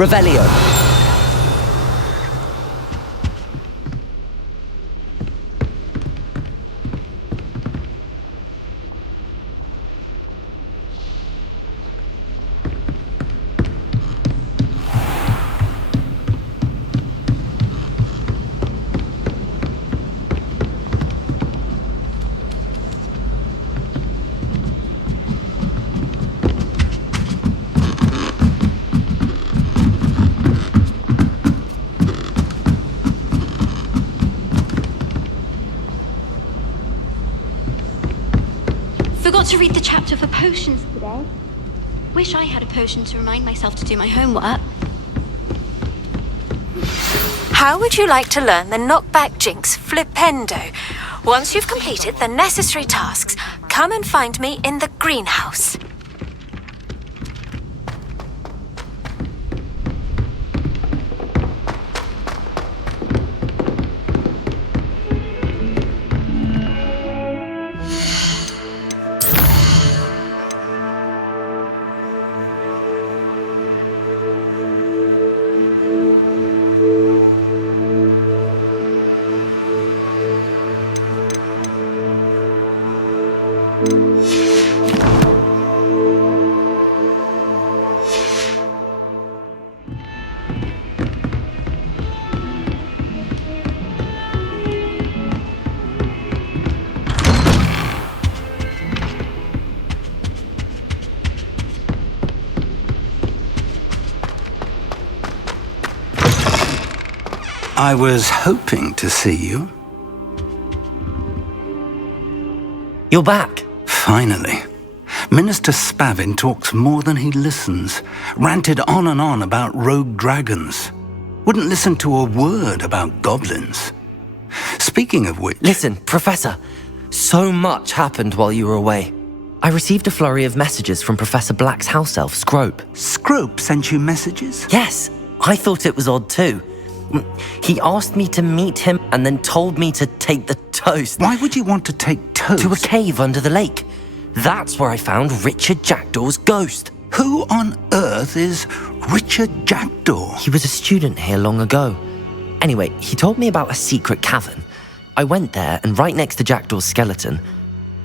Revelio. Forgot to read the chapter for potions today. Wish I had a potion to remind myself to do my homework. How would you like to learn the knockback jinx flipendo? Once you've completed the necessary tasks, come and find me in the greenhouse. I was hoping to see you. You're back. Finally. Minister Spavin talks more than he listens. Ranted on and on about rogue dragons. Wouldn't listen to a word about goblins. Speaking of which... Listen, Professor. So much happened while you were away. I received a flurry of messages from Professor Black's house elf, Scrope. Scrope sent you messages? Yes, I thought it was odd too. He asked me to meet him and then told me to take the toast. Why would you want to take toast? To a cave under the lake. That's where I found Richard Jackdaw's ghost. Who on earth is Richard Jackdaw? He was a student here long ago. Anyway, he told me about a secret cavern. I went there, and right next to Jackdaw's skeleton,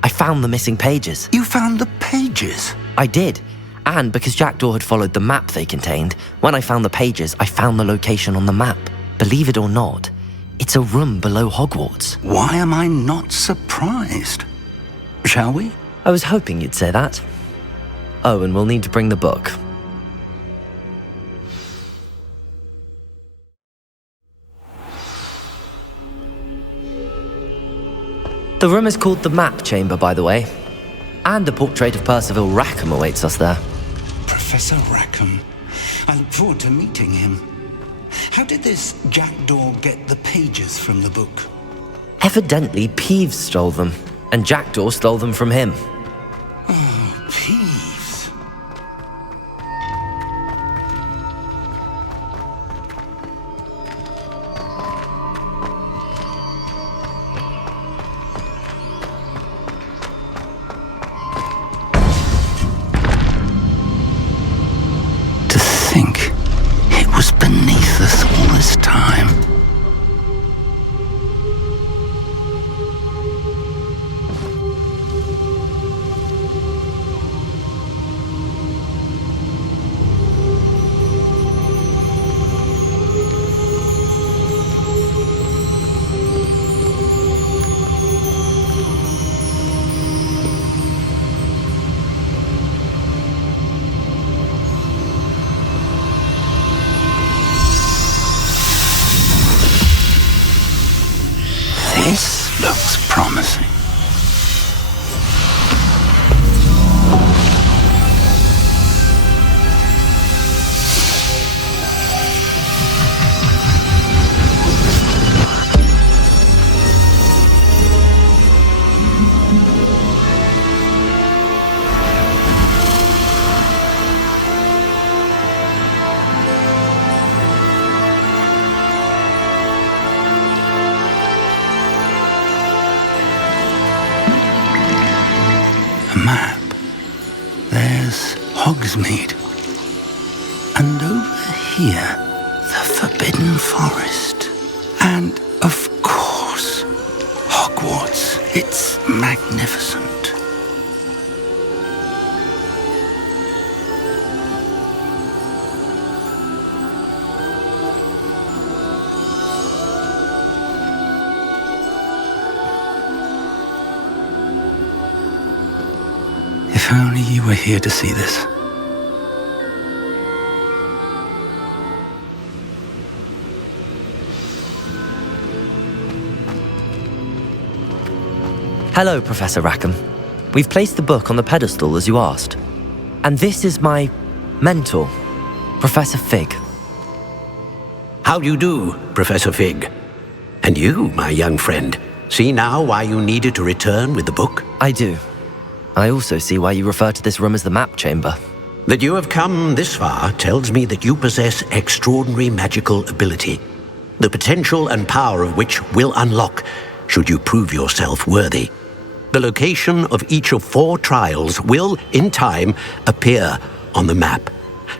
I found the missing pages. You found the pages? I did. And because Jackdaw had followed the map they contained, when I found the pages, I found the location on the map. Believe it or not, it's a room below Hogwarts. Why am I not surprised? Shall we? I was hoping you'd say that. Oh, and we'll need to bring the book. The room is called the Map Chamber, by the way. And a portrait of Percival Rackham awaits us there. Professor Rackham. I look forward to meeting him. How did this Jackdaw get the pages from the book? Evidently, Peeves stole them, and Jackdaw stole them from him. Oh, Peeves. To think it was beneath us all this time. This looks promising. Map. There's Hogsmeade. And over here, the Forbidden Forest. And, of course, Hogwarts. It's magnificent. If only you were here to see this. Hello, Professor Rackham. We've placed the book on the pedestal as you asked. And this is my mentor, Professor Fig. How do you do, Professor Fig? And you, my young friend, see now why you needed to return with the book? I do. I also see why you refer to this room as the map chamber. That you have come this far tells me that you possess extraordinary magical ability, the potential and power of which will unlock should you prove yourself worthy. The location of each of 4 trials will, in time, appear on the map.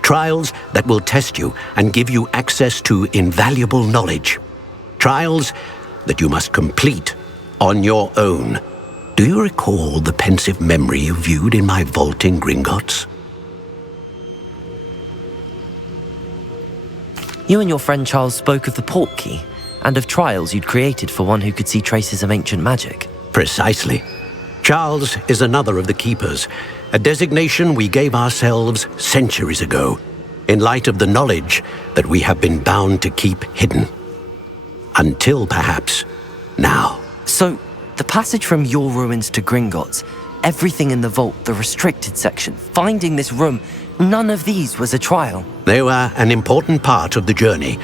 Trials that will test you and give you access to invaluable knowledge. Trials that you must complete on your own. Do you recall the pensive memory you viewed in my vault in Gringotts? You and your friend Charles spoke of the portkey and of trials you'd created for one who could see traces of ancient magic. Precisely. Charles is another of the keepers, a designation we gave ourselves centuries ago, in light of the knowledge that we have been bound to keep hidden. Until perhaps now. So, the passage from your ruins to Gringotts, everything in the vault, the restricted section, finding this room, none of these was a trial. They were an important part of the journey,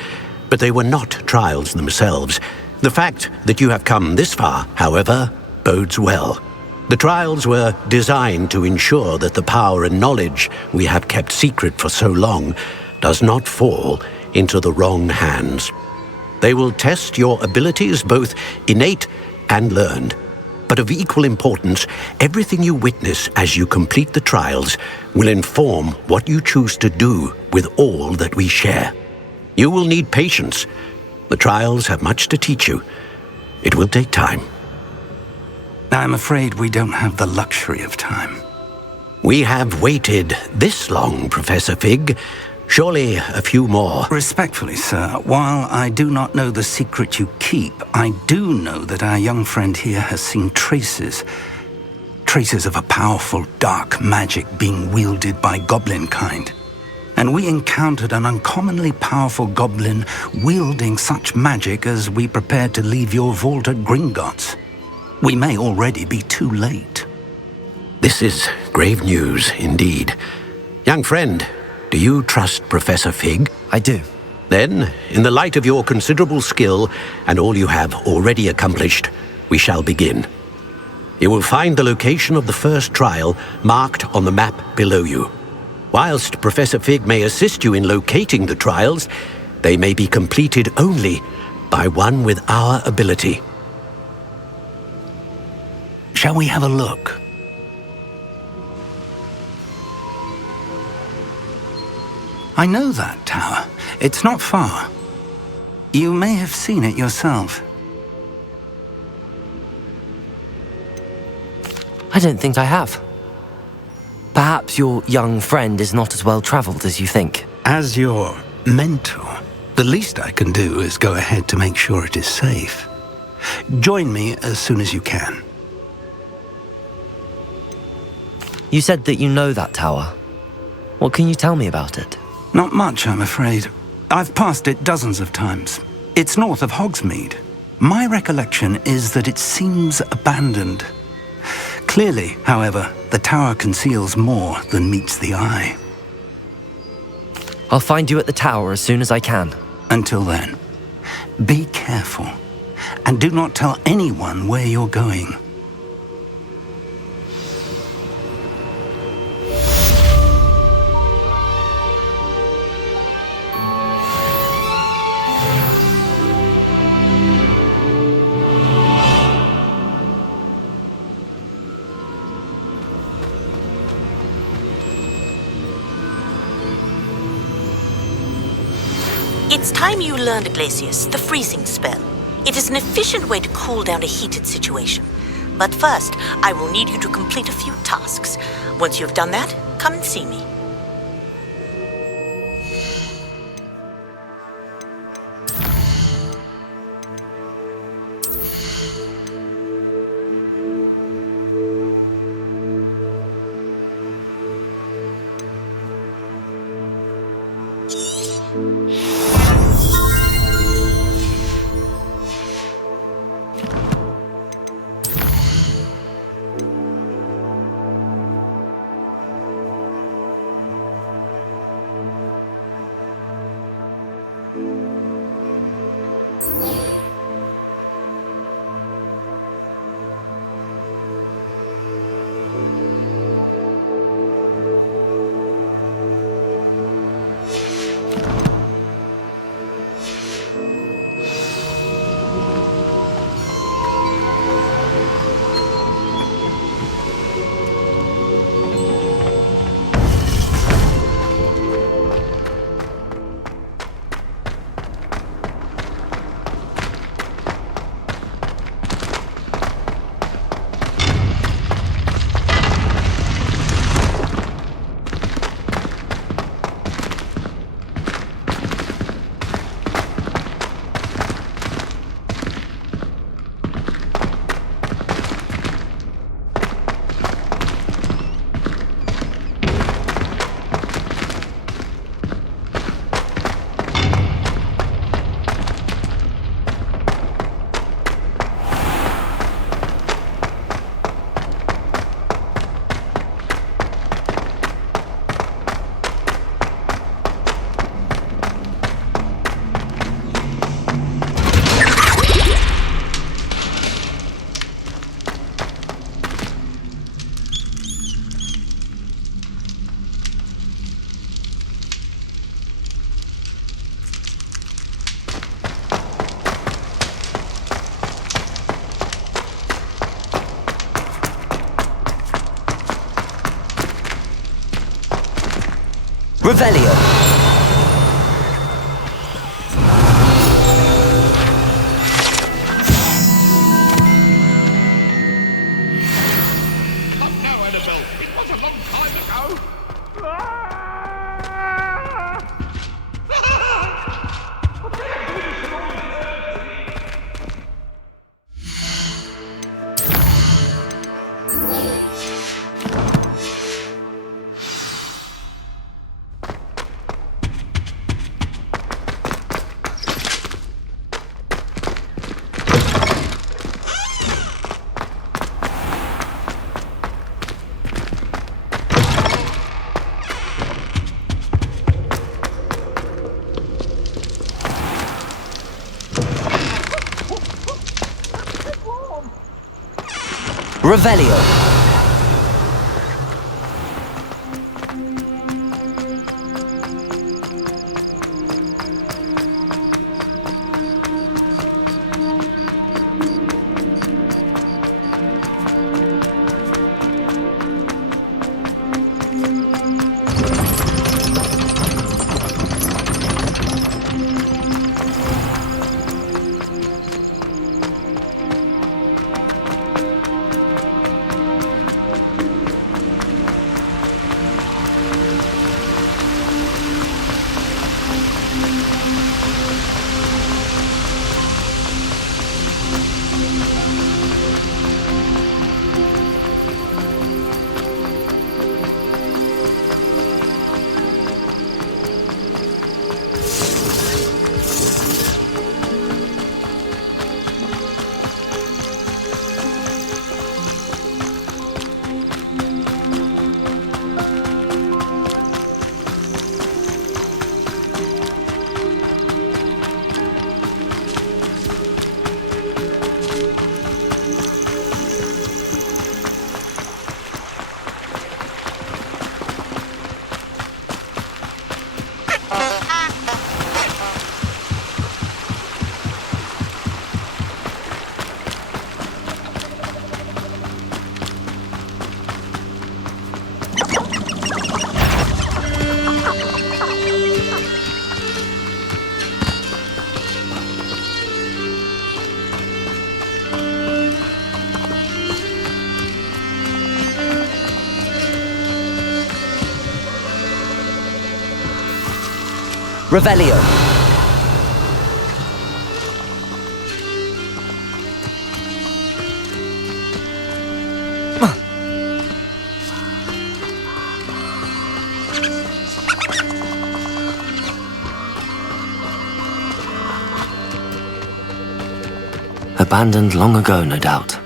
but they were not trials themselves. The fact that you have come this far, however, bodes well. The trials were designed to ensure that the power and knowledge we have kept secret for so long does not fall into the wrong hands. They will test your abilities, both innate and learned. But of equal importance, everything you witness as you complete the trials will inform what you choose to do with all that we share. You will need patience. The trials have much to teach you. It will take time. I'm afraid we don't have the luxury of time. We have waited this long, Professor Fig. Surely a few more. Respectfully, sir, while I do not know the secret you keep, I do know that our young friend here has seen traces of a powerful dark magic being wielded by goblin kind. And we encountered an uncommonly powerful goblin wielding such magic as we prepared to leave your vault at Gringotts. We may already be too late. This is grave news indeed. Young friend, do you trust Professor Fig? I do. Then, in the light of your considerable skill and all you have already accomplished, we shall begin. You will find the location of the first trial marked on the map below you. Whilst Professor Fig may assist you in locating the trials, they may be completed only by one with our ability. Shall we have a look? I know that tower. It's not far. You may have seen it yourself. I don't think I have. Perhaps your young friend is not as well traveled as you think. As your mentor, the least I can do is go ahead to make sure it is safe. Join me as soon as you can. You said that you know that tower. What can you tell me about it? Not much, I'm afraid. I've passed it dozens of times. It's north of Hogsmeade. My recollection is that it seems abandoned. Clearly, however, the tower conceals more than meets the eye. I'll find you at the tower as soon as I can. Until then, be careful, and do not tell anyone where you're going. It's time you learned, Glacius, the freezing spell. It is an efficient way to cool down a heated situation. But first, I will need you to complete a few tasks. Once you have done that, come and see me. Revelio. Revelio. Revelio. Abandoned long ago, no doubt.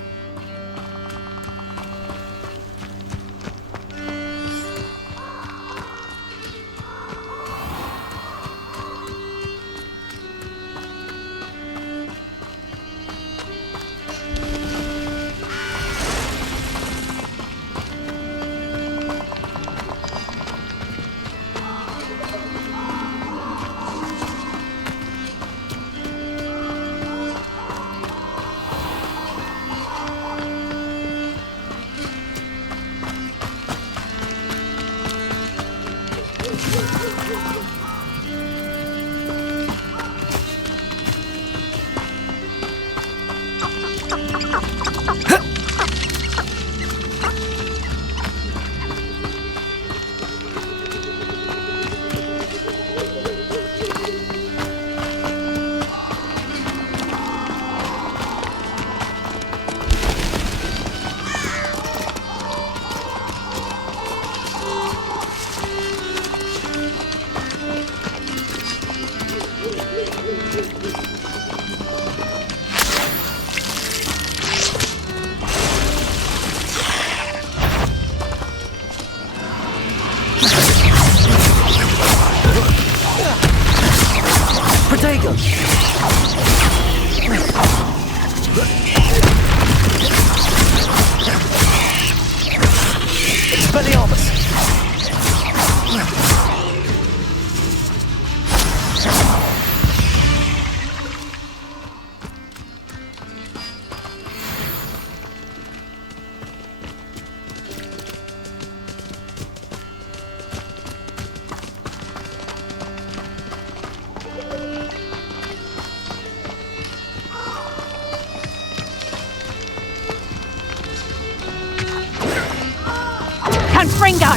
Confringo!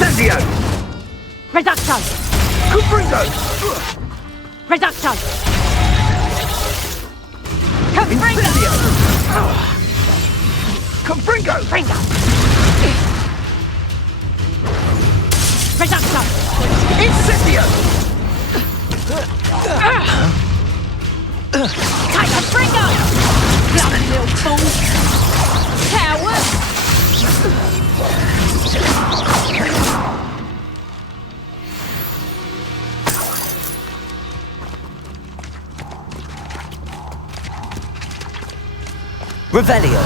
Incendio! Reducto! Confringo! Reducto! Confringo! Incendio! Confringo! Fringo! Reducto! Incendio! Take a Fringo! Bloody little fool! Coward! Revelio.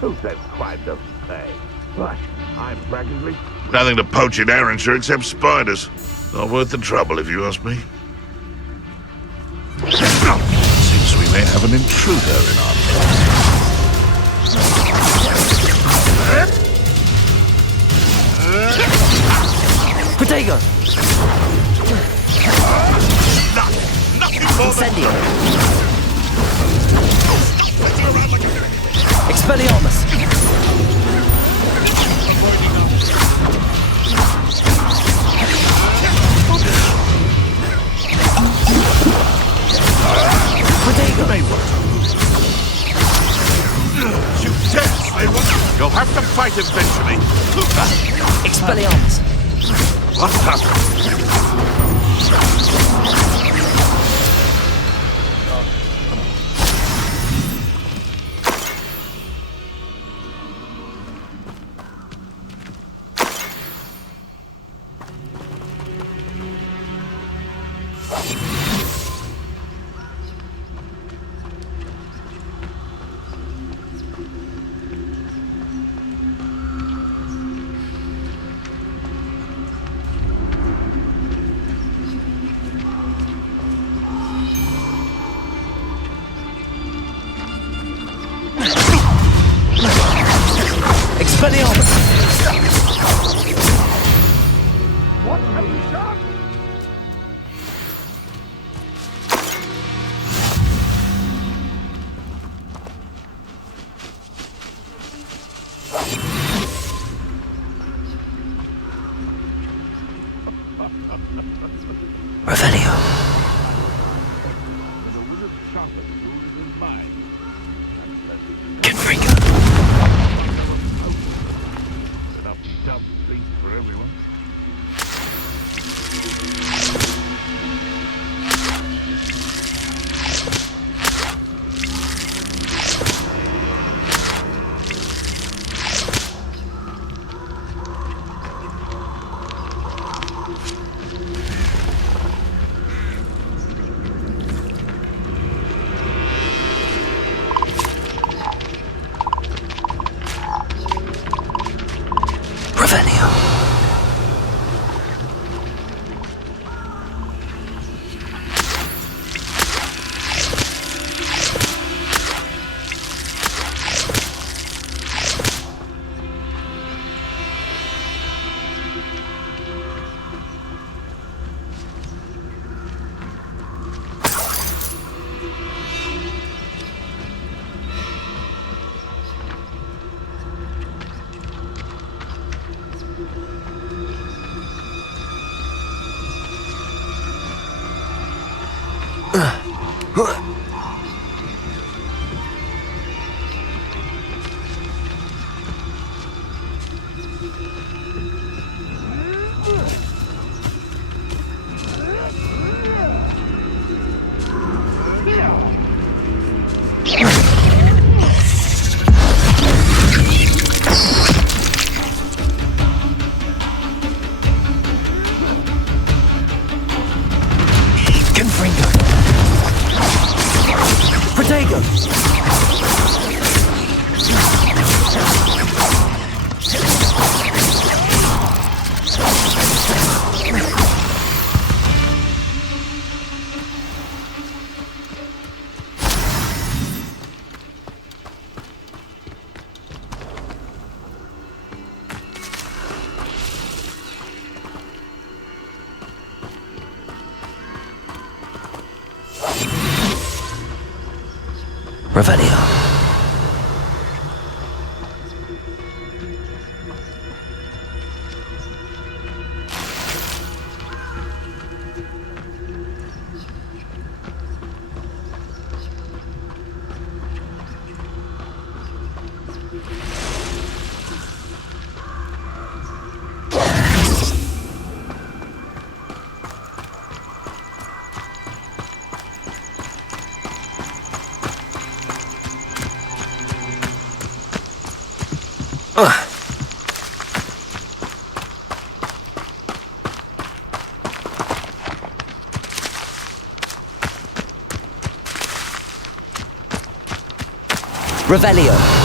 Who says crime doesn't pay? But I'm practically... Nothing to poach in Arranshire except spiders. Not worth the trouble, if you ask me. Seems we may have an intruder in our midst. Protego. Nothing more than... Incendio. Expelliarmus! Protego! You dare, they won't. You'll have to fight eventually. Expelliarmus! What happened? Revelio. Revelio.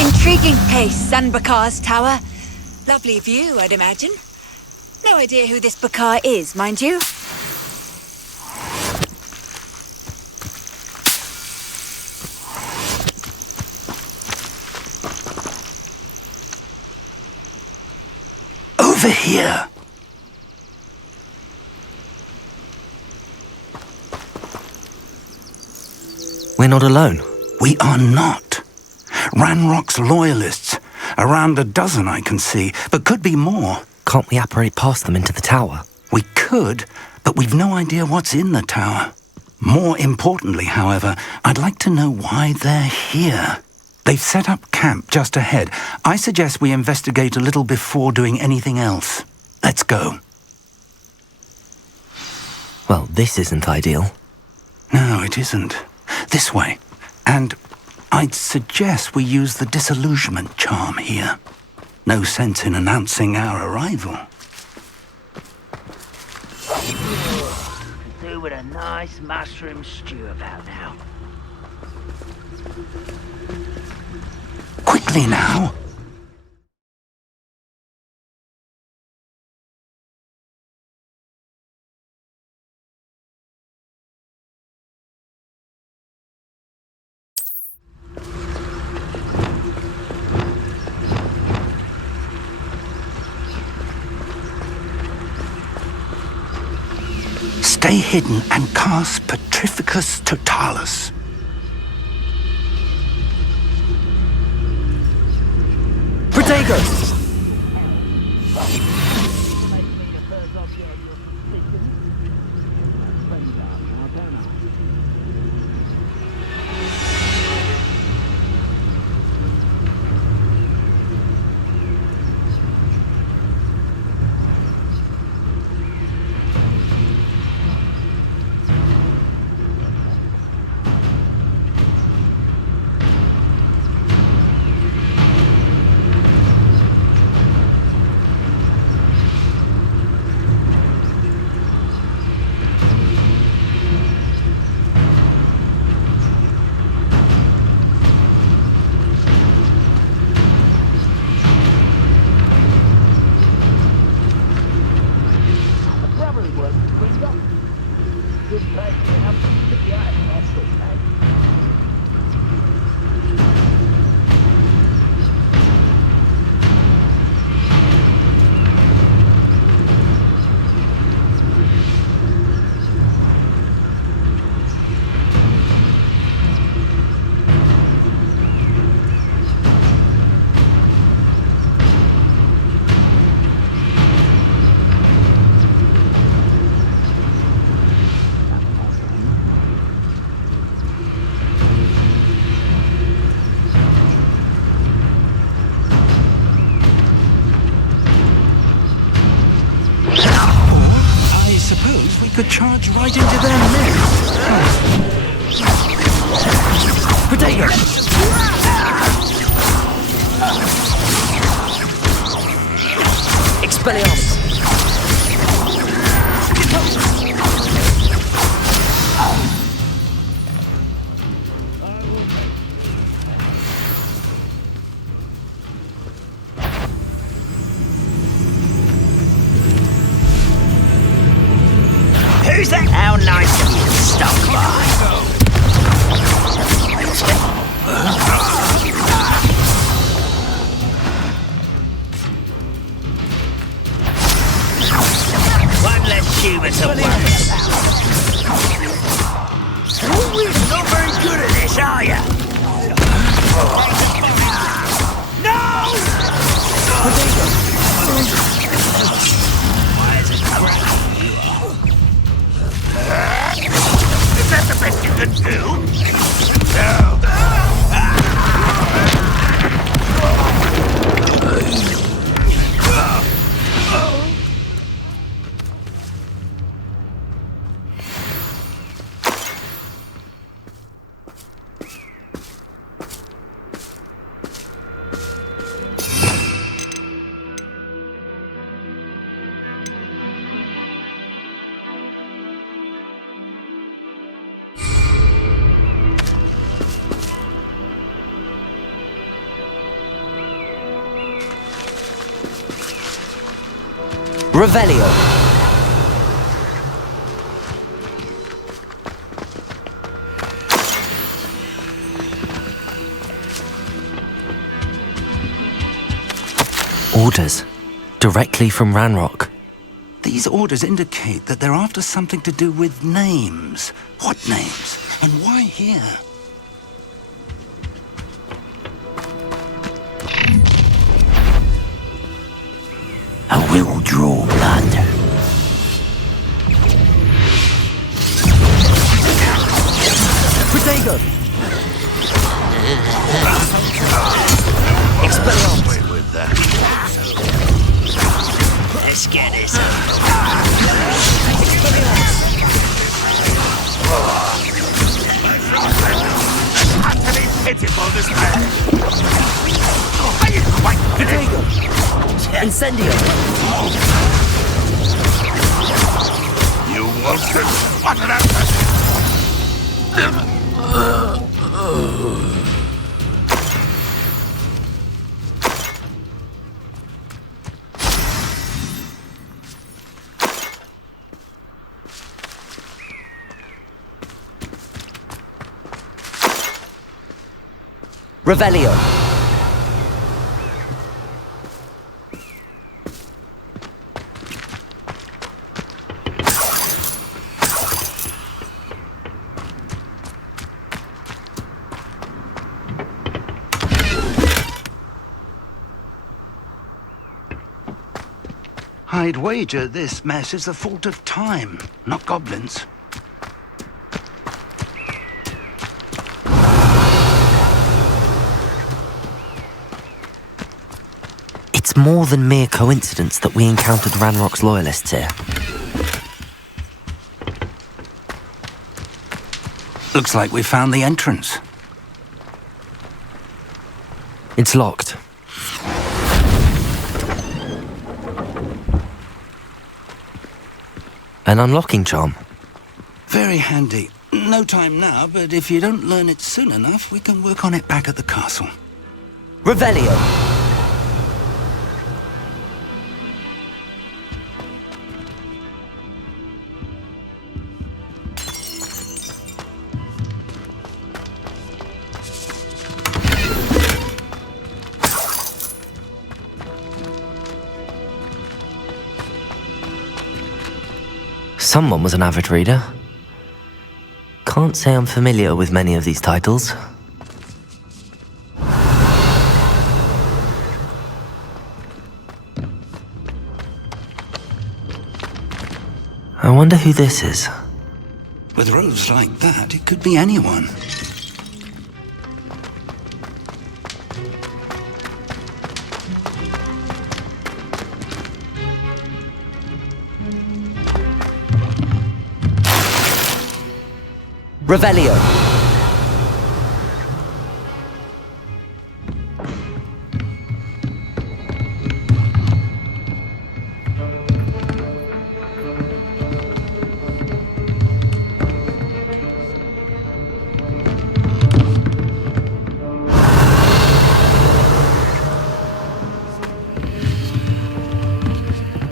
Intriguing place, Sanbakar's tower. Lovely view, I'd imagine. No idea who this Bakar is, mind you. Over here. We're not alone. We are not. Ranrock's loyalists. Around a dozen I can see, but could be more. Can't we apparate past them into the tower? We could, but we've no idea what's in the tower. More importantly, however, I'd like to know why they're here. They've set up camp just ahead. I suggest we investigate a little before doing anything else. Let's go. Well, this isn't ideal. No, it isn't. This way. And I'd suggest we use the disillusionment charm here. No sense in announcing our arrival. Do with a nice mushroom stew about now. Quickly now. Stay hidden and cast Petrificus Totalis. Protego! We could charge right into their midst. Protego! Expelliarmus! Who's that? How nice of you to stop by. One less human to worry about. You're not very good at this, are you? No! Why is it crap? Is that the best you can do? No. Revelio. Orders. Directly from Ranrock. These orders indicate that they're after something to do with names. What names? And why here? I will draw blood. Protego! Expelliarmus! Wait with that. Let's get this. Utterly pitiful, this man. Are you quite Protego! Incendio! You won't get what an answer. Revelio. I'd wager this mess is the fault of time, not goblins. It's more than mere coincidence that we encountered Ranrock's loyalists here. Looks like we found the entrance. It's locked. An unlocking charm. Very handy. No time now, but if you don't learn it soon enough, we can work on it back at the castle. Revelio! Someone was an avid reader. Can't say I'm familiar with many of these titles. I wonder who this is. With robes like that, it could be anyone. Revelio.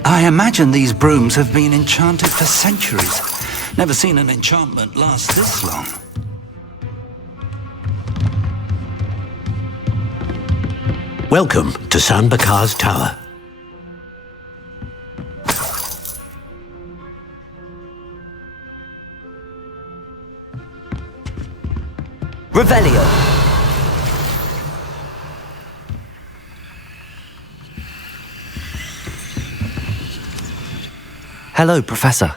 I imagine these brooms have been enchanted for centuries. Never seen an enchantment last this long. Welcome to Sanbakar's Tower. Revelio. Hello, Professor.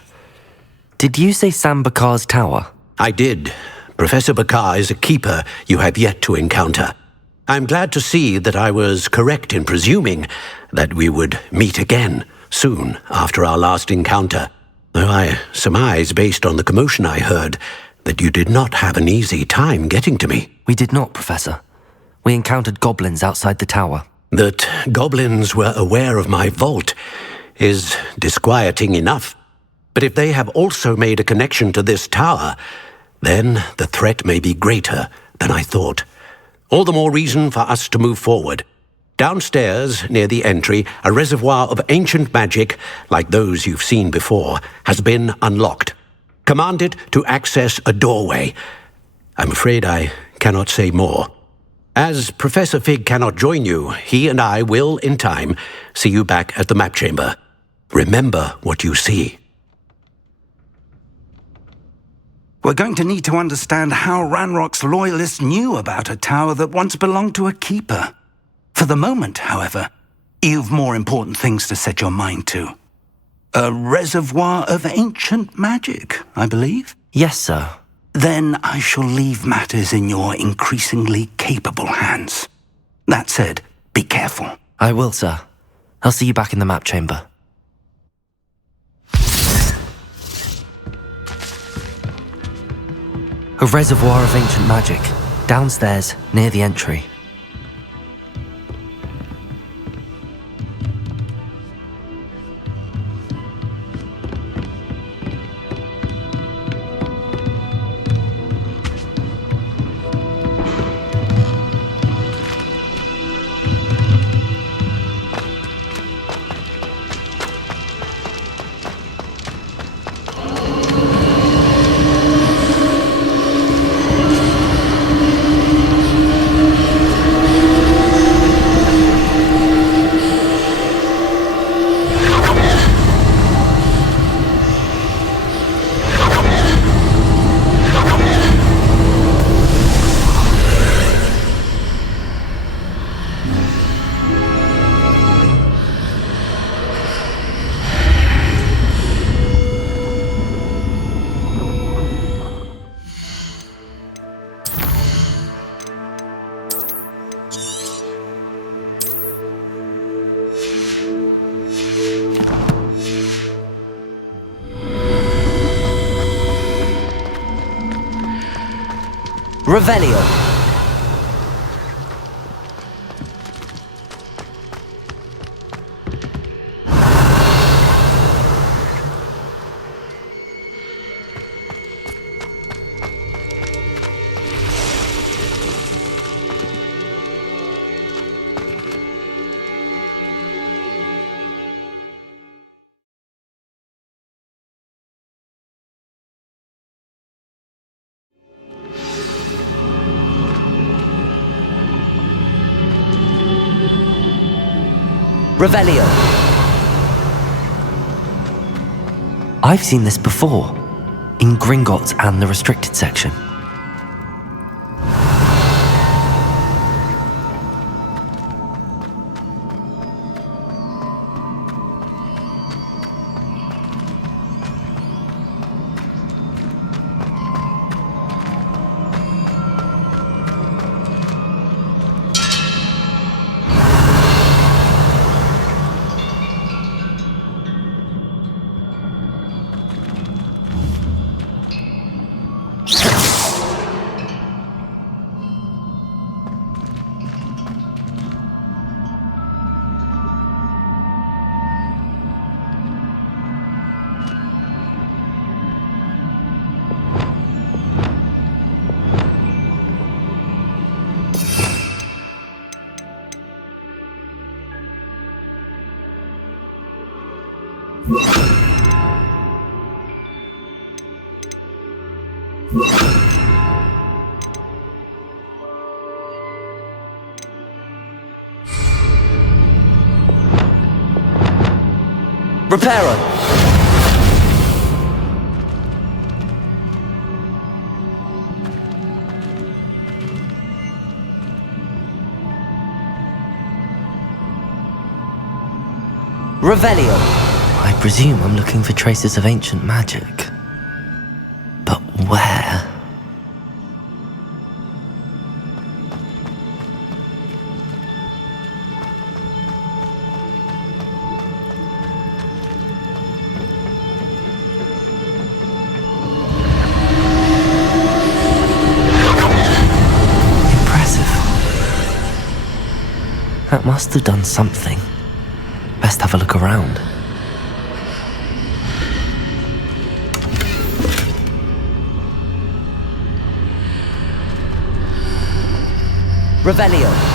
Did you say Sanbakar's Tower? I did. Professor Bakar is a keeper you have yet to encounter. I'm glad to see that I was correct in presuming that we would meet again soon after our last encounter, though I surmise, based on the commotion I heard, that you did not have an easy time getting to me. We did not, Professor. We encountered goblins outside the tower. That goblins were aware of my vault is disquieting enough. But if they have also made a connection to this tower, then the threat may be greater than I thought. All the more reason for us to move forward. Downstairs, near the entry, a reservoir of ancient magic, like those you've seen before, has been unlocked. Command it to access a doorway. I'm afraid I cannot say more. As Professor Fig cannot join you, he and I will, in time, see you back at the map chamber. Remember what you see. We're going to need to understand how Ranrock's loyalists knew about a tower that once belonged to a keeper. For the moment, however, you've more important things to set your mind to. A reservoir of ancient magic, I believe? Yes, sir. Then I shall leave matters in your increasingly capable hands. That said, be careful. I will, sir. I'll see you back in the map chamber. A reservoir of ancient magic, downstairs, near the entry. Revelio. Revelio. I've seen this before, in Gringotts and the restricted section. Reparo. Revelio. I presume I'm looking for traces of ancient magic. But where? That must have done something. Best have a look around. Revelio.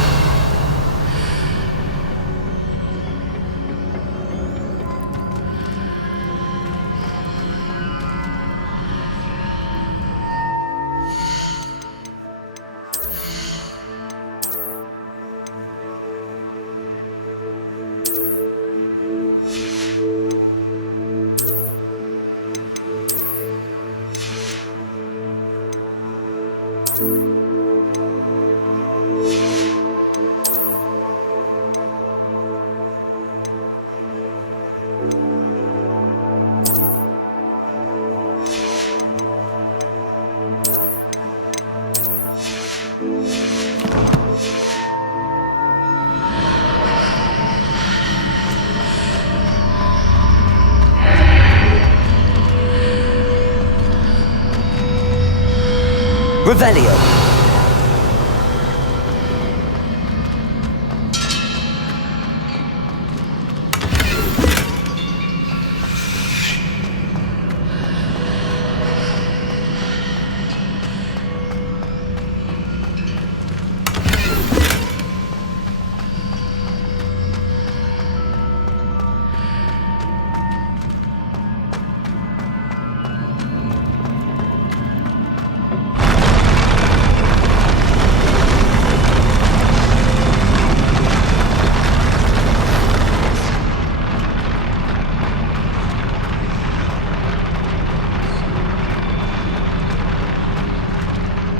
Revelio.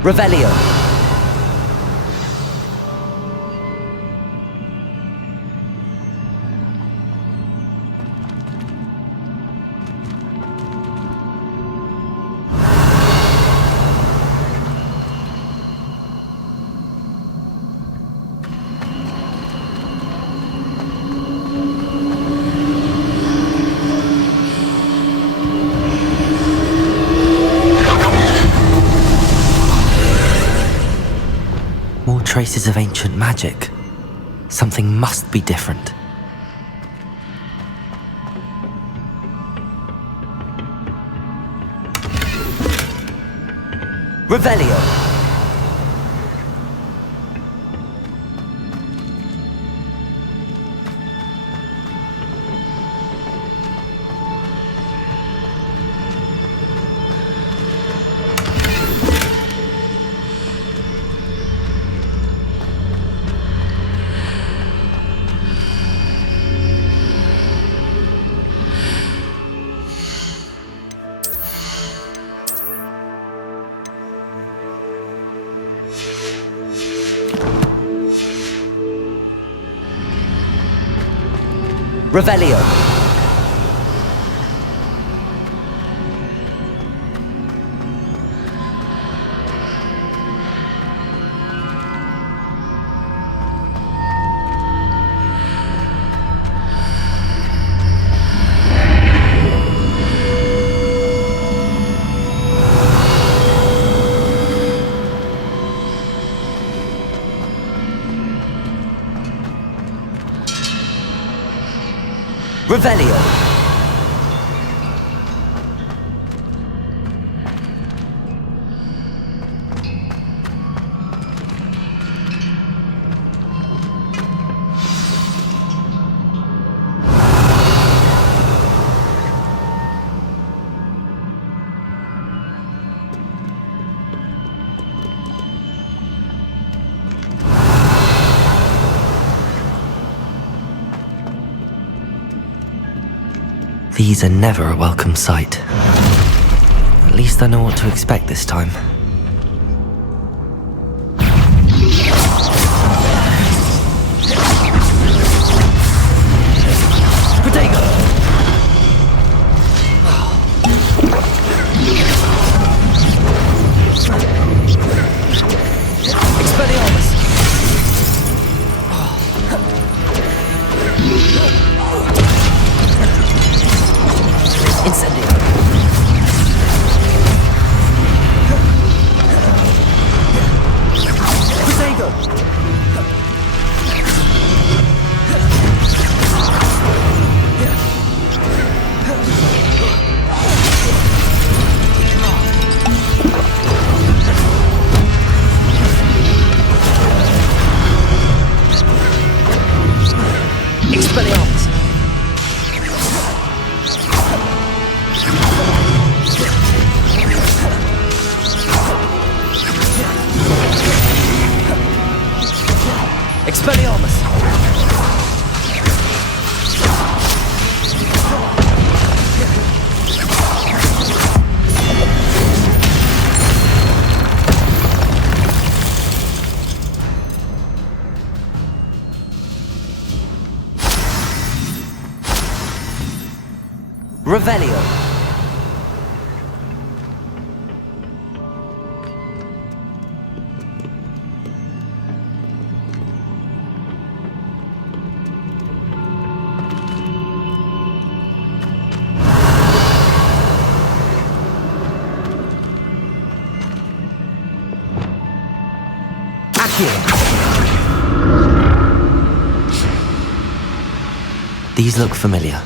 Revelio. More traces of ancient magic. Something must be different. Revelio! Revelio. Revelio. These are never a welcome sight. At least I know what to expect this time. Revelio. These look familiar.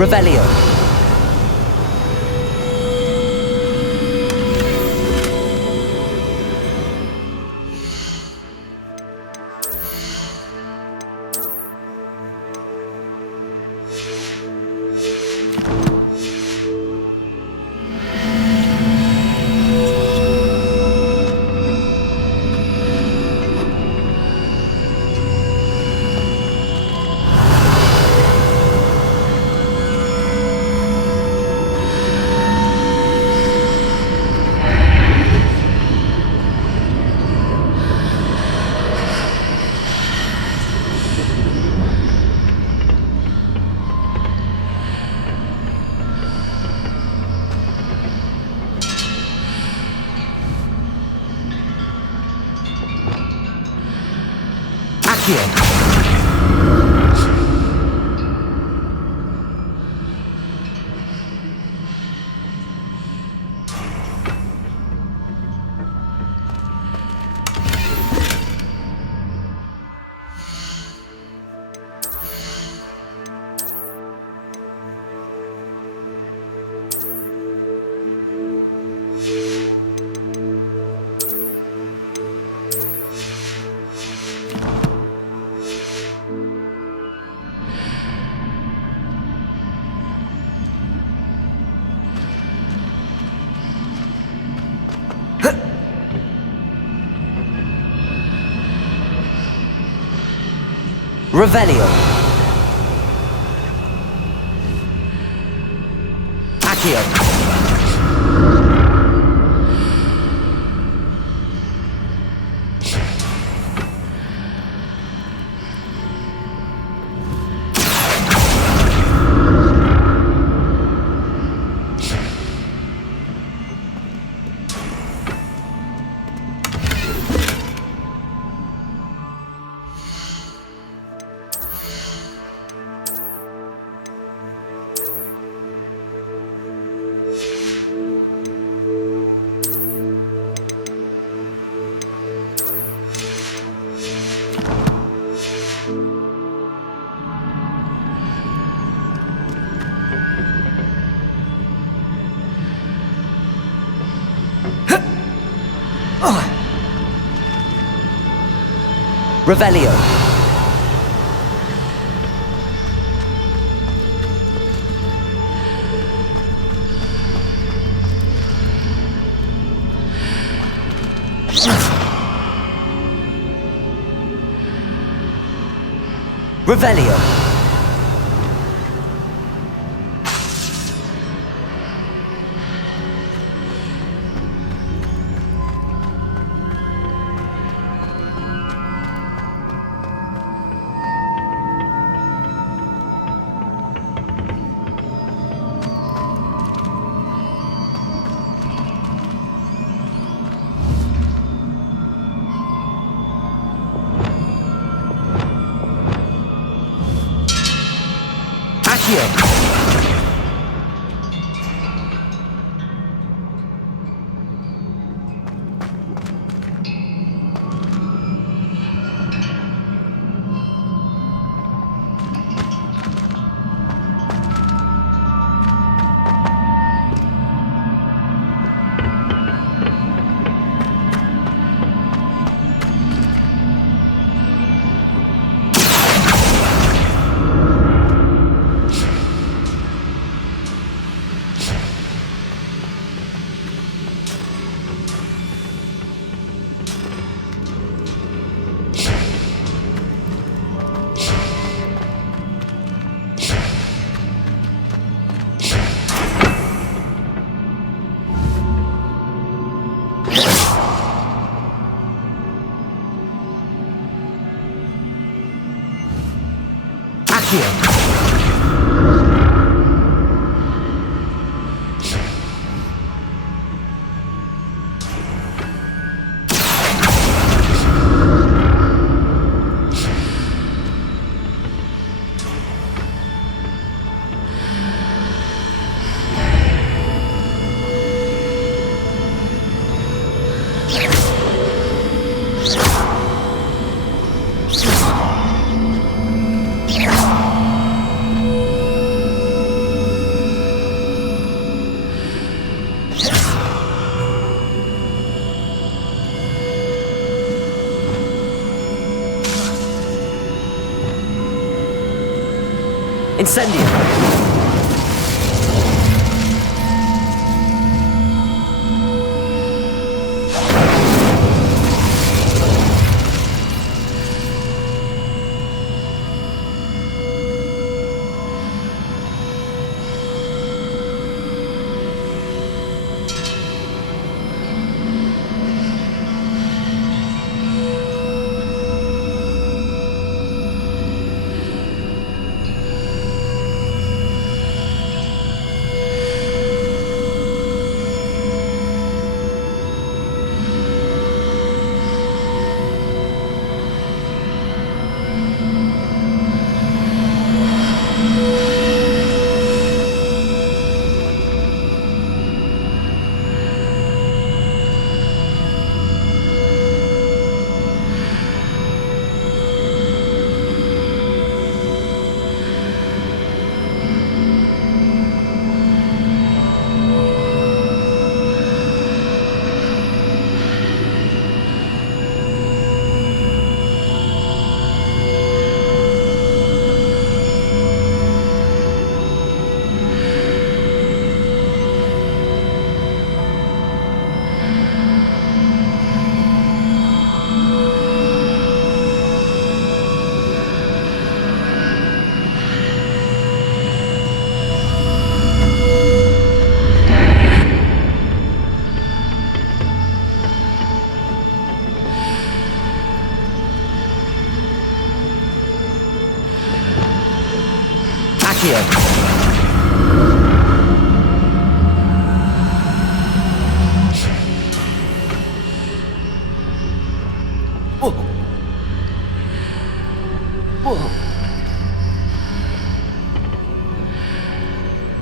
Revelio. Revelio. Accio. Revelio. Revelio. Incendio.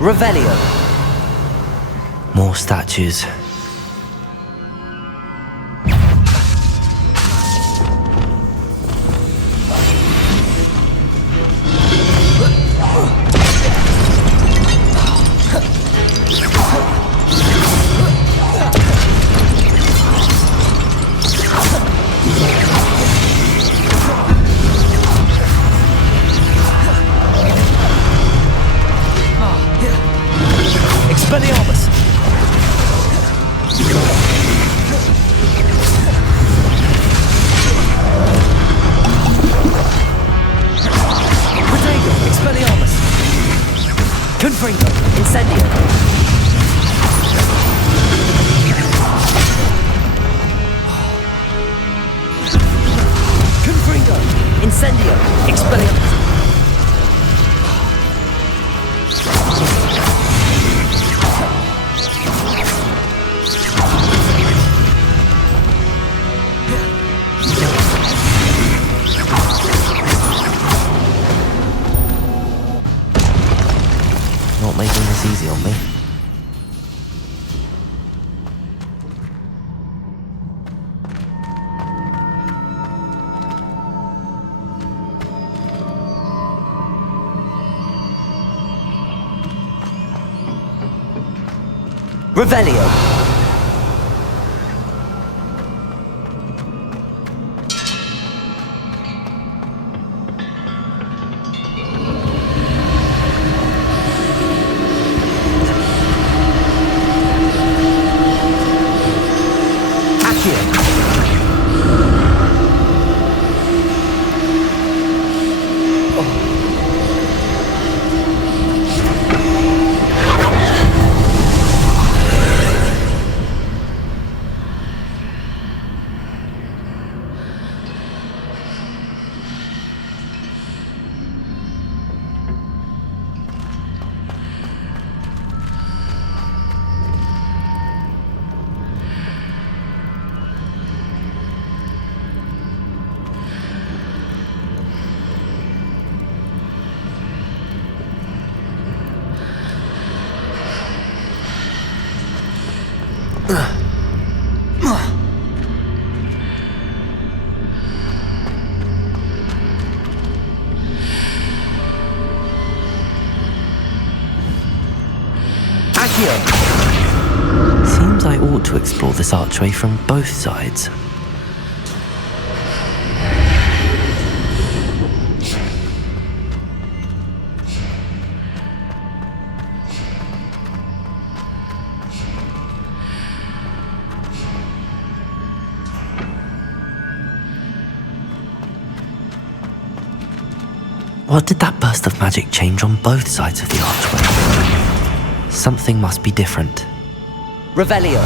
Revelio. More statues. Expelliarmus! Protego! Expelliarmus! Confringo! Incendio! Confringo! Incendio! Expelliarmus! Not making this easy on me. Revelio. Seems I ought to explore this archway from both sides. What did that burst of magic change on both sides of the archway? Something must be different. Revelio.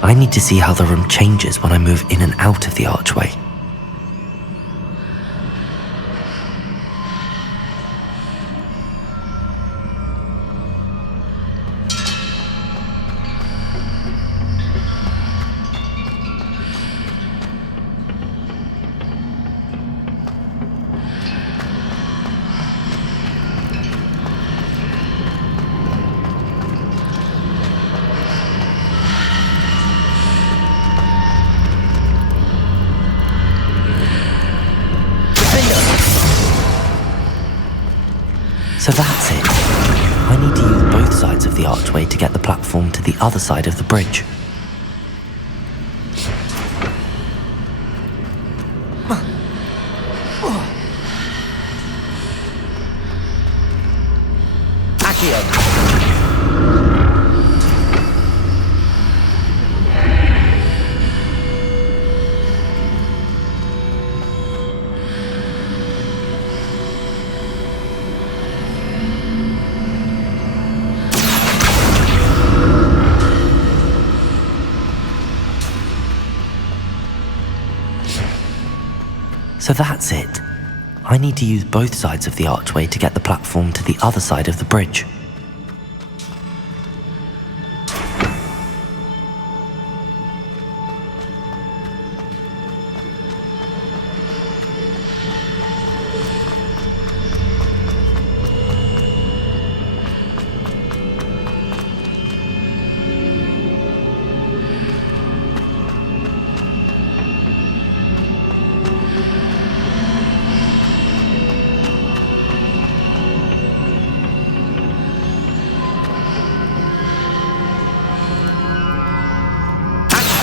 I need to see how the room changes when I move in and out of the archway. So that's it. I need to use both sides of the archway to get the platform to the other side of the bridge. Accio. So that's it. I need to use both sides of the archway to get the platform to the other side of the bridge.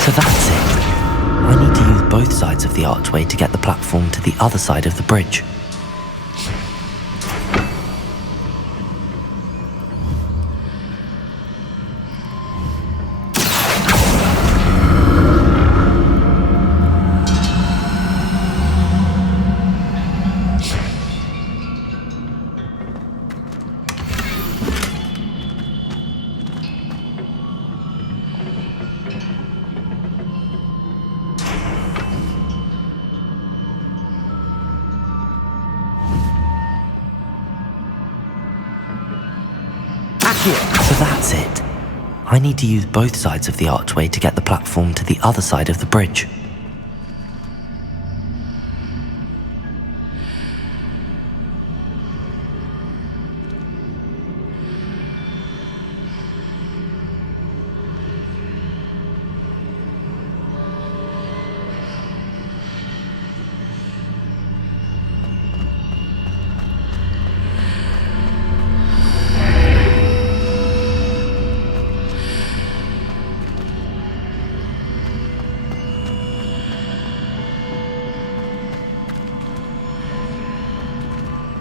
So that's it. I need to use both sides of the archway to get the platform to the other side of the bridge. So that's it. I need to use both sides of the archway to get the platform to the other side of the bridge.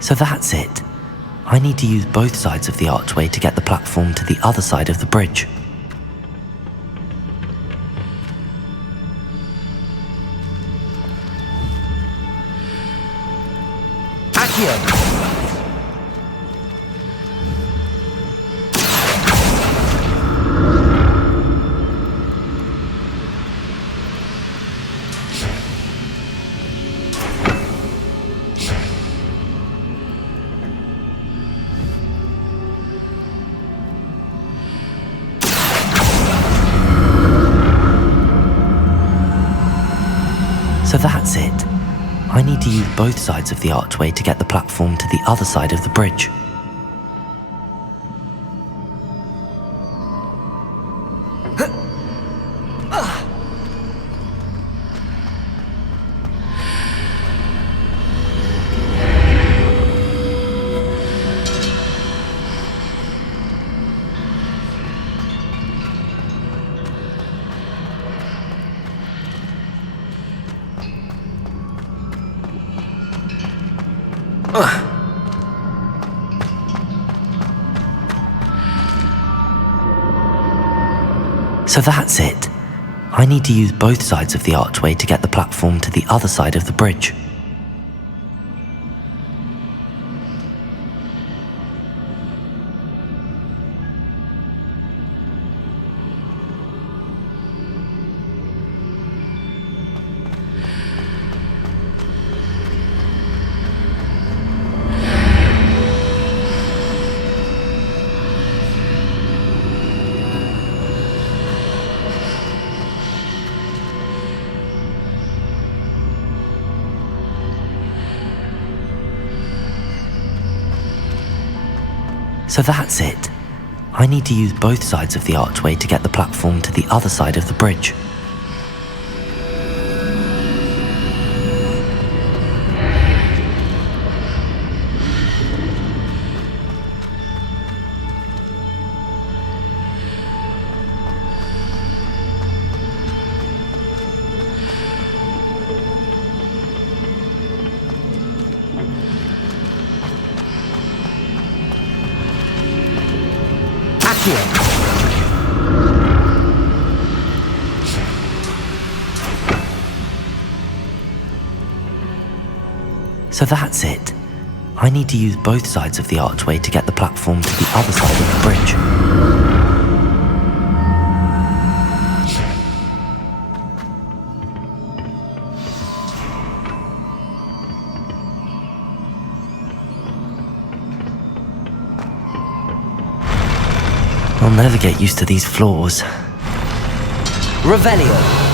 So that's it. I need to use both sides of the archway to get the platform to the other side of the bridge. Accio. So that's it. I need to use both sides of the archway to get the platform to the other side of the bridge. So that's it. I need to use both sides of the archway to get the platform to the other side of the bridge. So that's it. I need to use both sides of the archway to get the platform to the other side of the bridge. Accio. So that's it. I need to use both sides of the archway to get the platform to the other side of the bridge. I'll never get used to these floors. Revelio.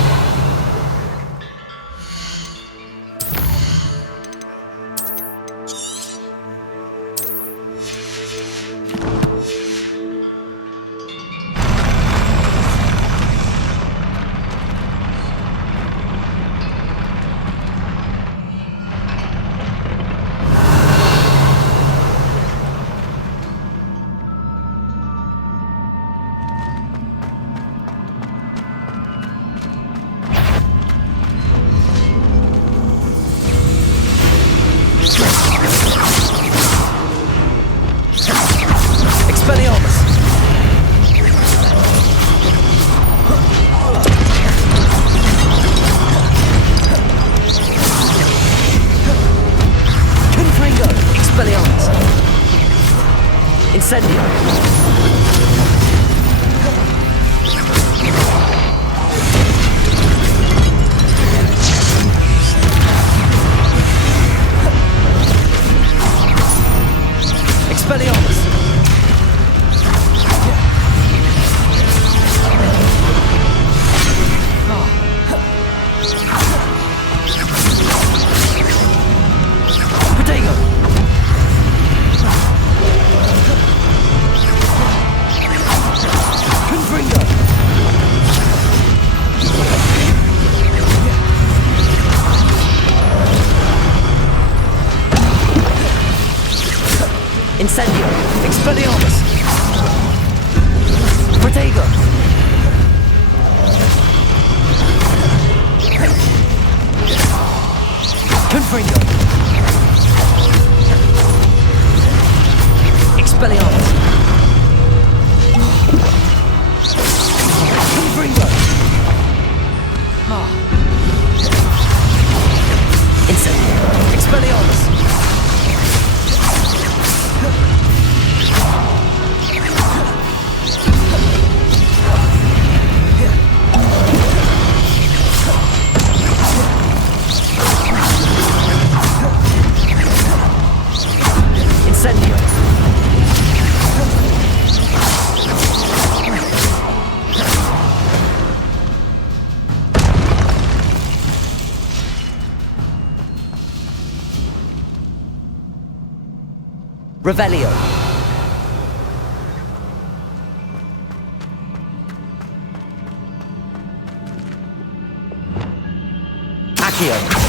Revelio. Accio.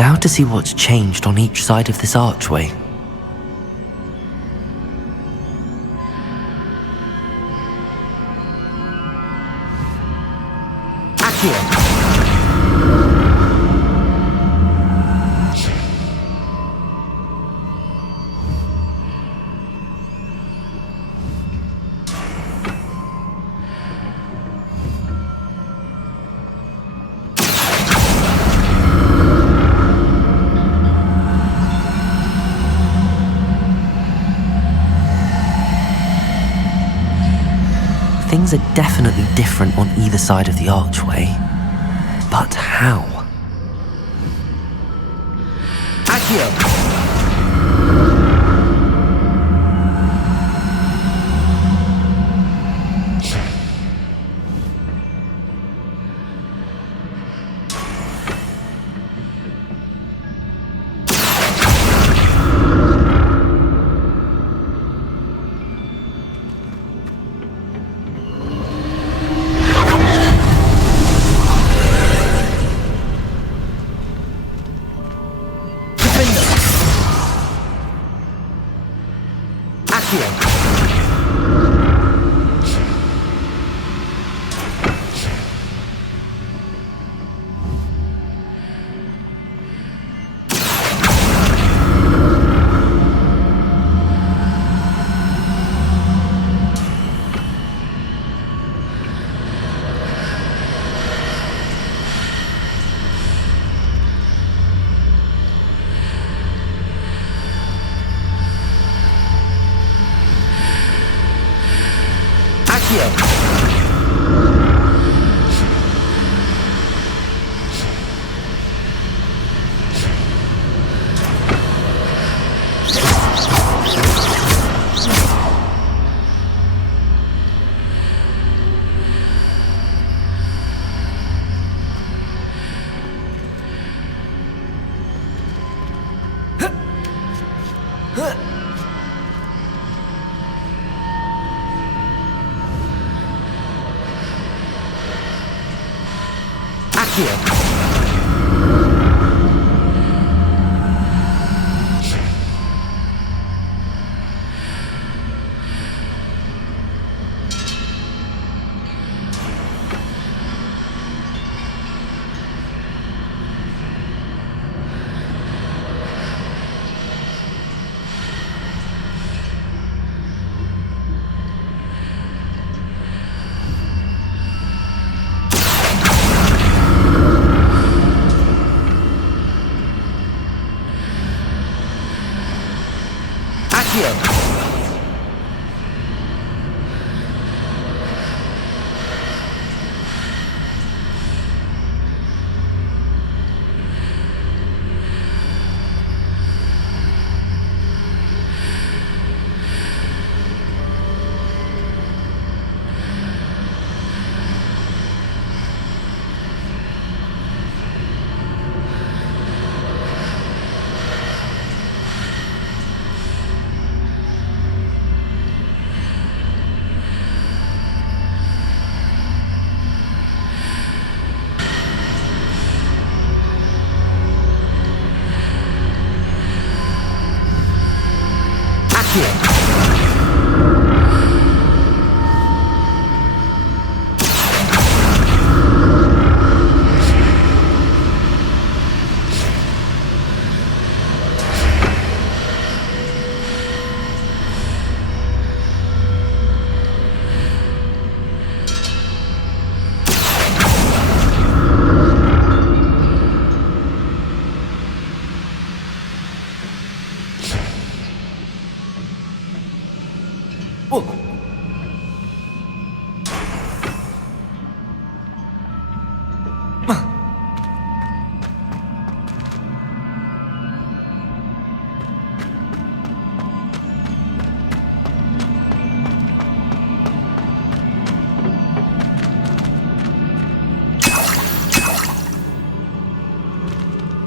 Now to see what's changed on each side of this archway. Accio. Things are definitely different on either side of the archway. But how? Accio!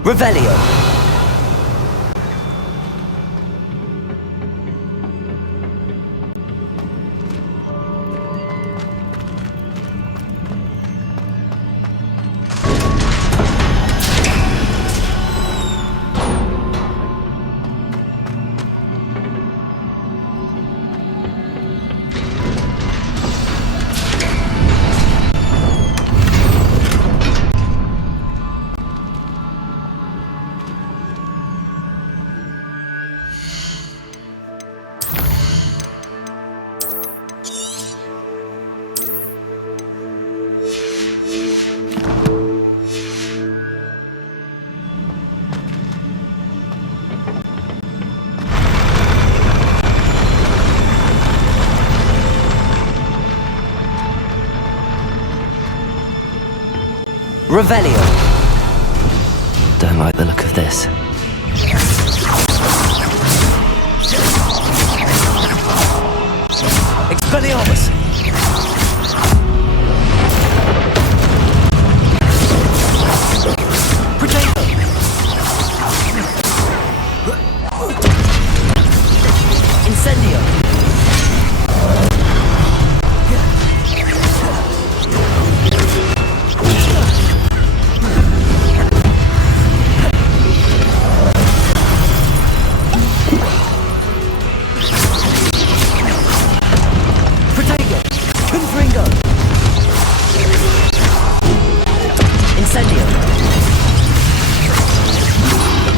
Revelio. Revelio. Don't like the look of this. Expelliarmus. Protego. Incendio. Protego. Confringo. Incendio.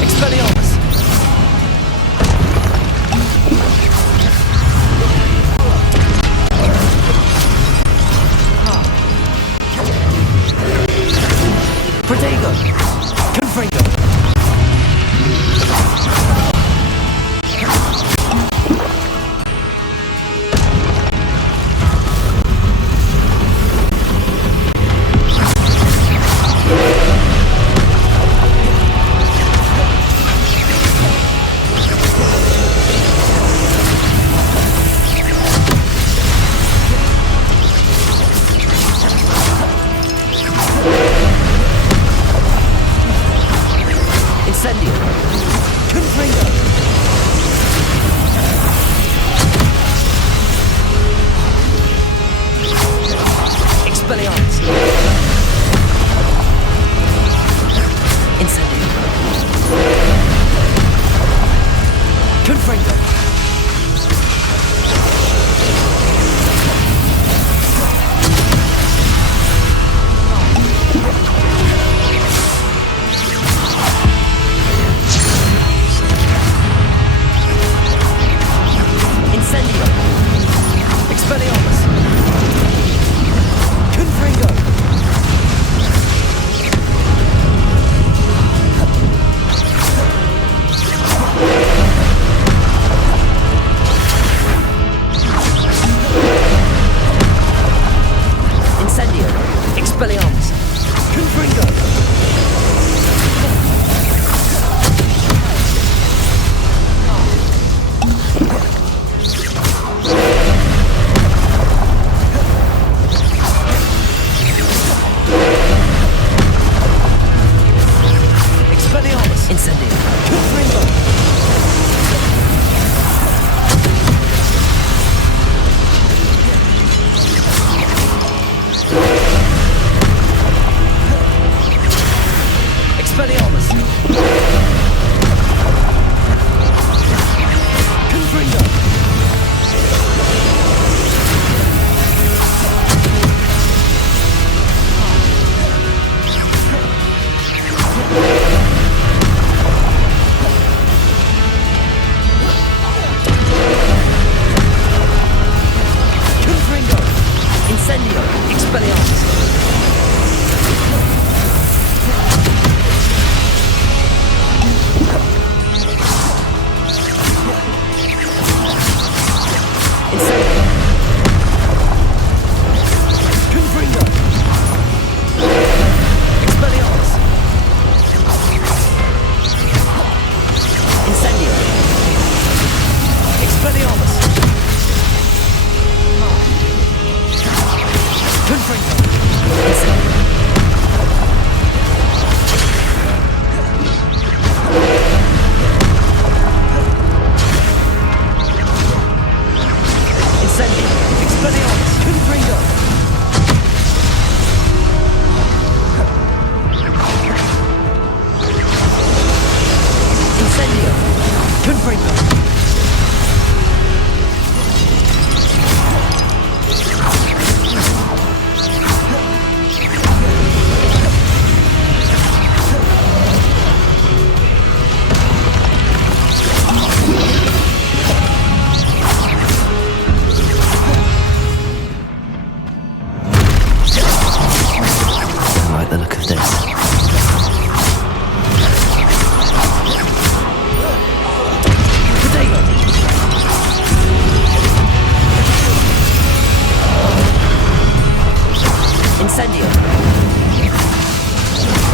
Expelliarmus. Protego. Confringo. Incendio. Confringo. Expelliarmus. Incendio. Confringo. Incendio. Expelliarmus. Confringo. Incendio. Expelliarmus. Confringo. Expelliarmus. Incendio. Confringo.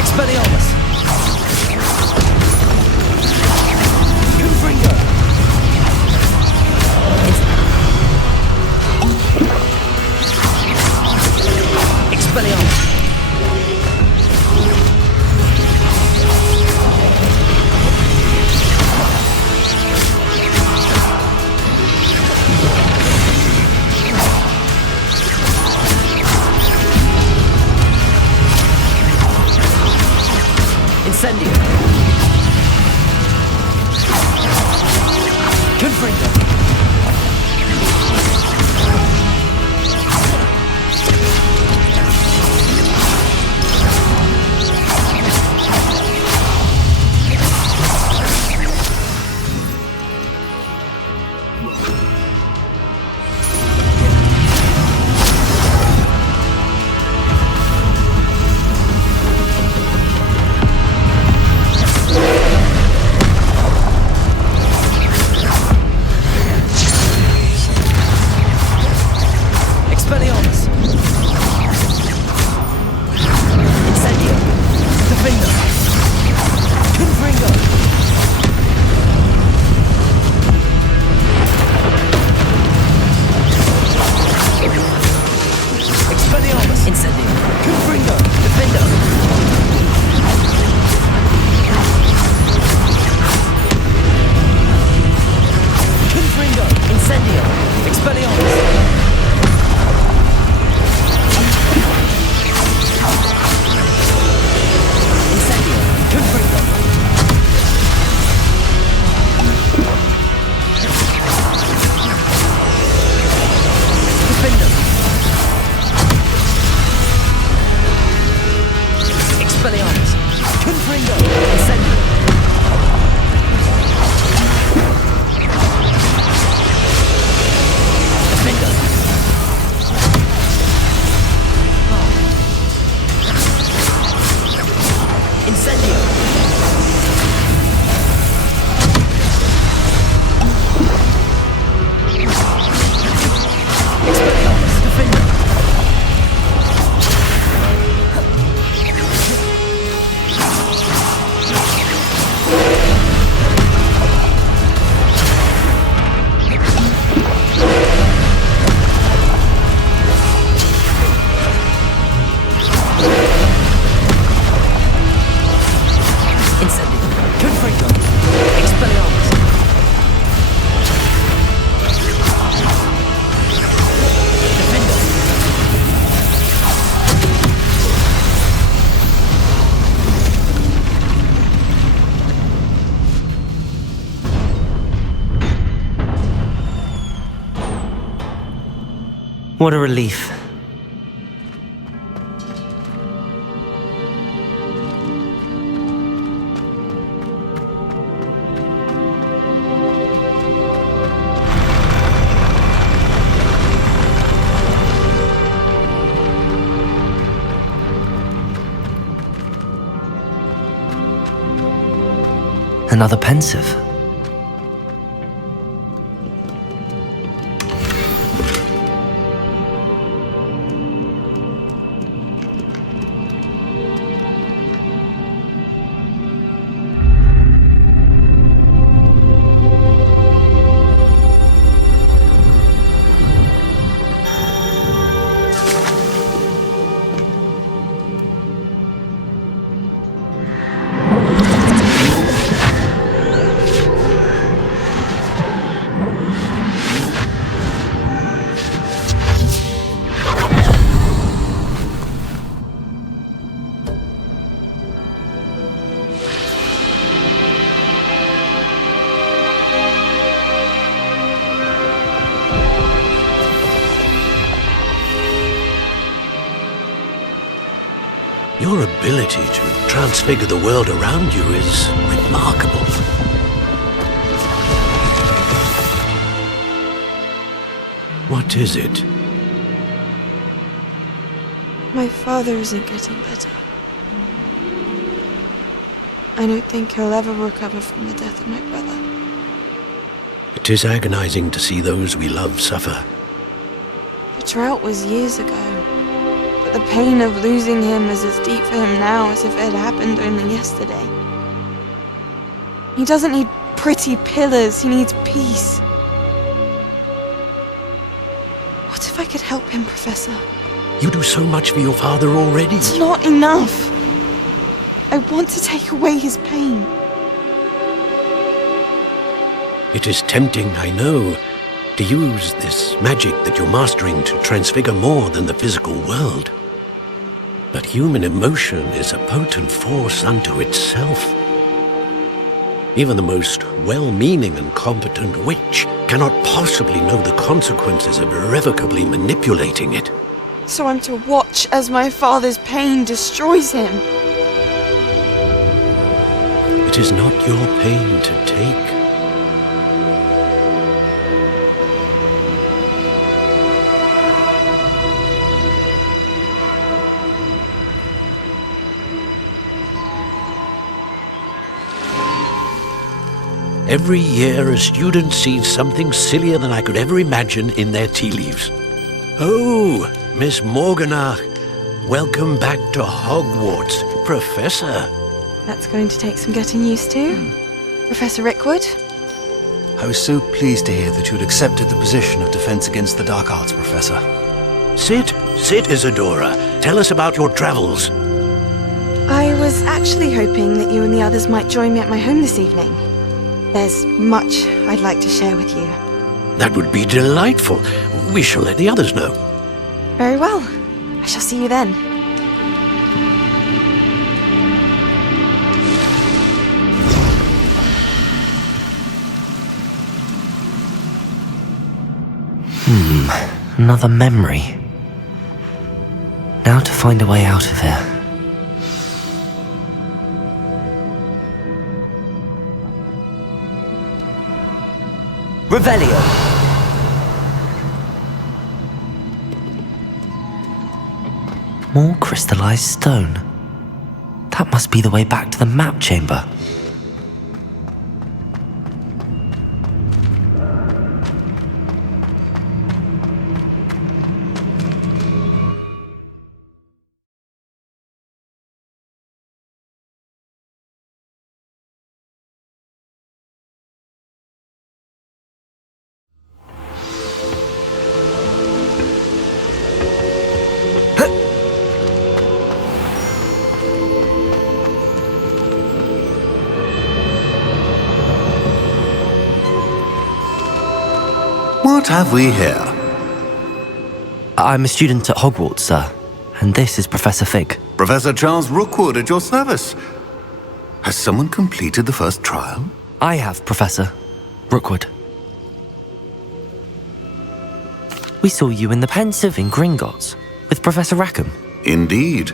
Expelliarmus! Confringo! Expelliarmus! Incendio! Confringo! What a relief. Another pensive. Your ability to transfigure the world around you is remarkable. What is it? My father isn't getting better. I don't think he'll ever recover from the death of my brother. It is agonizing to see those we love suffer. The drought was years ago, but but the pain of losing him is as deep for him now as if it had happened only yesterday. He doesn't need pretty pillars, he needs peace. What if I could help him, Professor? You do so much for your father already. It's not enough. I want to take away his pain. It is tempting, I know, to use this magic that you're mastering to transfigure more than the physical world. But human emotion is a potent force unto itself. Even the most well-meaning and competent witch cannot possibly know the consequences of irrevocably manipulating it. So I'm to watch as my father's pain destroys him. It is not your pain to take. Every year, a student sees something sillier than I could ever imagine in their tea leaves. Oh, Miss Morganach, welcome back to Hogwarts, Professor. That's going to take some getting used to. Professor Rickwood? I was so pleased to hear that you'd accepted the position of Defense Against the Dark Arts, Professor. Sit, Isadora. Tell us about your travels. I was actually hoping that you and the others might join me at my home this evening. There's much I'd like to share with you. That would be delightful. We shall let the others know. Very well. I shall see you then. Another memory. Now to find a way out of here. Revelio. More crystallized stone. That must be the way back to the map chamber. What have we here? I'm a student at Hogwarts, sir. And this is Professor Fig. Professor Charles Rookwood at your service. Has someone completed the first trial? I have, Professor Rookwood. We saw you in the Pensive in Gringotts with Professor Rackham. Indeed.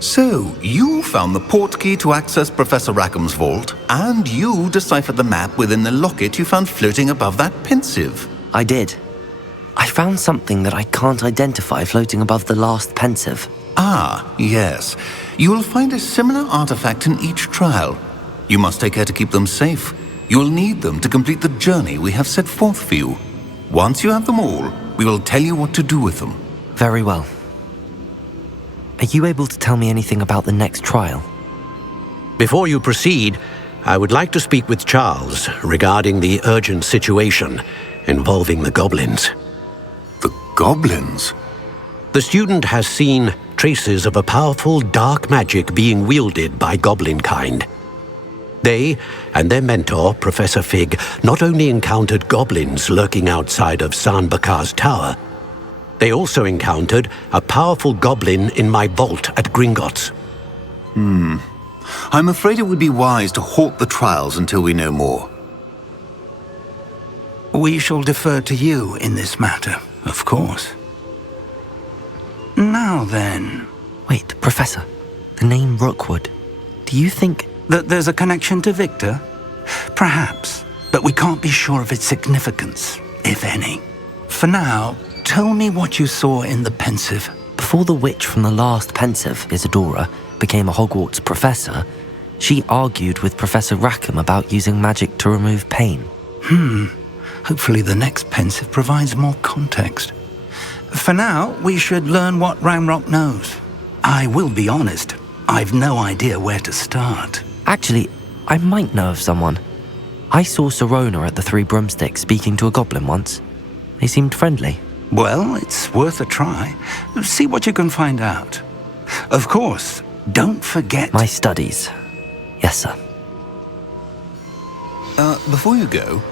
So, you found the portkey to access Professor Rackham's vault, and you deciphered the map within the locket you found floating above that Pensive. I did. I found something that I can't identify floating above the last Pensive. Ah, yes. You will find a similar artifact in each trial. You must take care to keep them safe. You will need them to complete the journey we have set forth for you. Once you have them all, we will tell you what to do with them. Very well. Are you able to tell me anything about the next trial? Before you proceed, I would like to speak with Charles regarding the urgent situation involving the goblins. The goblins? The student has seen traces of a powerful dark magic being wielded by goblin kind. They and their mentor, Professor Fig, not only encountered goblins lurking outside of Sanbakar's tower, they also encountered a powerful goblin in my vault at Gringotts. I'm afraid it would be wise to halt the trials until we know more. We shall defer to you in this matter, of course. Now then... Wait, Professor. The name Rookwood. Do you think... that there's a connection to Victor? Perhaps, but we can't be sure of its significance, if any. For now, tell me what you saw in the Pensive. Before the witch from the last Pensive, Isadora, became a Hogwarts professor, she argued with Professor Rackham about using magic to remove pain. Hopefully the next Pensive provides more context. For now, we should learn what Ranrock knows. I will be honest, I've no idea where to start. Actually, I might know of someone. I saw Sirona at the Three Broomsticks speaking to a goblin once. They seemed friendly. Well, it's worth a try. See what you can find out. Of course, don't forget... My studies. Yes, sir. Before you go...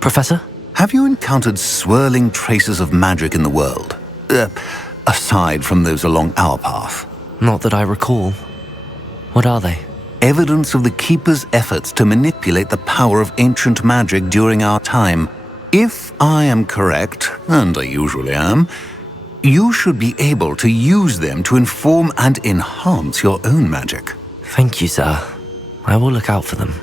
Professor? Have you encountered swirling traces of magic in the world? Aside from those along our path? Not that I recall. What are they? Evidence of the Keeper's efforts to manipulate the power of ancient magic during our time. If I am correct, and I usually am, you should be able to use them to inform and enhance your own magic. Thank you, sir. I will look out for them.